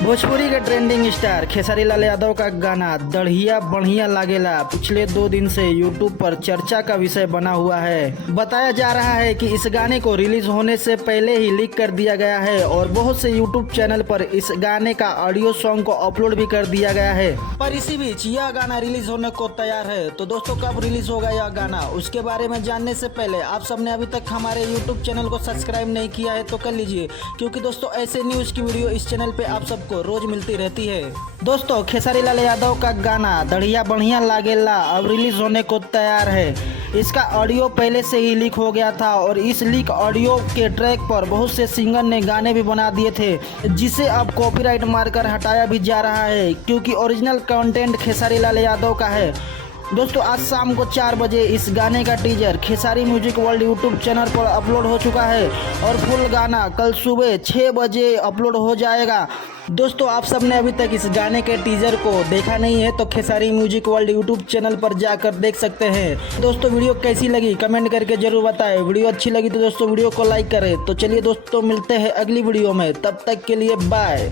भोजपुरी के trending star Khesari Lal Yadav का गाना दढ़िया बढ़िया लागेला पिछले 2 दिन से यूट्यूब पर चर्चा का विषय बना हुआ है। बताया जा रहा है कि इस गाने को रिलीज होने से पहले ही लीक कर दिया गया है और बहुत से यूट्यूब चैनल पर इस गाने का ऑडियो सॉन्ग को अपलोड भी कर दिया गया है। पर इसी बीच यह गाना रिलीज होने को तैयार है। तो दोस्तों, कब रिलीज होगा यह गाना, उसके बारे में जानने से पहले आप सबने अभी तक हमारे यूट्यूब चैनल को सब्सक्राइब नहीं किया है तो कर लीजिए, क्योंकि दोस्तों ऐसे न्यूज की वीडियो इस चैनल पे आप सबको रोज मिलती रहती है। दोस्तों, खेसारी लाल यादव का गाना दढ़िया बढ़िया लागेला अब रिलीज होने को तैयार है। इसका ऑडियो पहले से ही लीक हो गया था और इस लीक ऑडियो के ट्रैक पर बहुत से सिंगर ने गाने भी बना दिए थे, जिसे अब कॉपीराइट मारकर हटाया भी जा रहा है, क्योंकि ओरिजिनल कंटेंट खेसारी लाल यादव का है। दोस्तों, आज शाम को 4 बजे इस गाने का teaser Khesari music world YouTube channel पर अपलोड हो चुका है और फुल गाना कल सुबह 6 बजे अपलोड हो जाएगा। दोस्तों, आप सबने अभी तक इस गाने के टीजर को देखा नहीं है तो Khesari music world YouTube channel पर जाकर देख सकते हैं। दोस्तों, वीडियो कैसी लगी कमेंट करके जरूर बताएं। वीडियो अच्छी लगी तो दोस्तों वीडियो को लाइक करें। तो चलिए दोस्तों, मिलते हैं अगली वीडियो में, तब तक के लिए बाय।